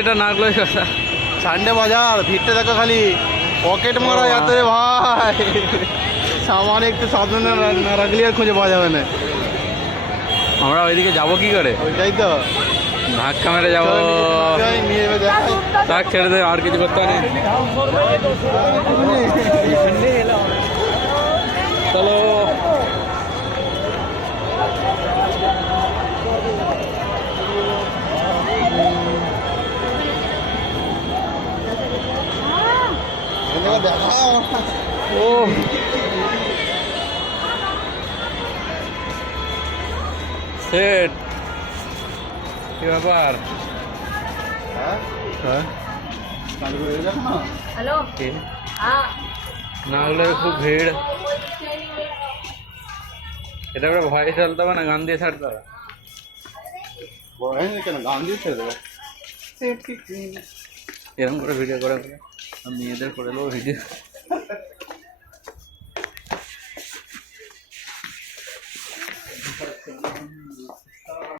এটা নাগলোই কথা। সানডে বাজার ভিড়টা দেখো খালি পকেট মারা যাতে রে ভাই, সামান একটু সাবধানে না রাখলে আর খুঁজে পাওয়া যাবে না। আমরা ওইদিকে যাবো কি করে? ওইটাই তো ধাক্কা মেরে যাবো। নিয়ে যাই। তাক ছেড়ে দে, আর কিছু করতে নেই। চলো দেখাও ও সেট কি ব্যাপার? हेलो কি हाँ না হলে খুব ভিড়। এটা করে ভয় চলতে হবে না, গান দিয়ে ছাড়তে হবে। কেন গান দিচ্ছে এরকম করে ভিডিও করে মেয়েদের করে দেবো ভিডিও।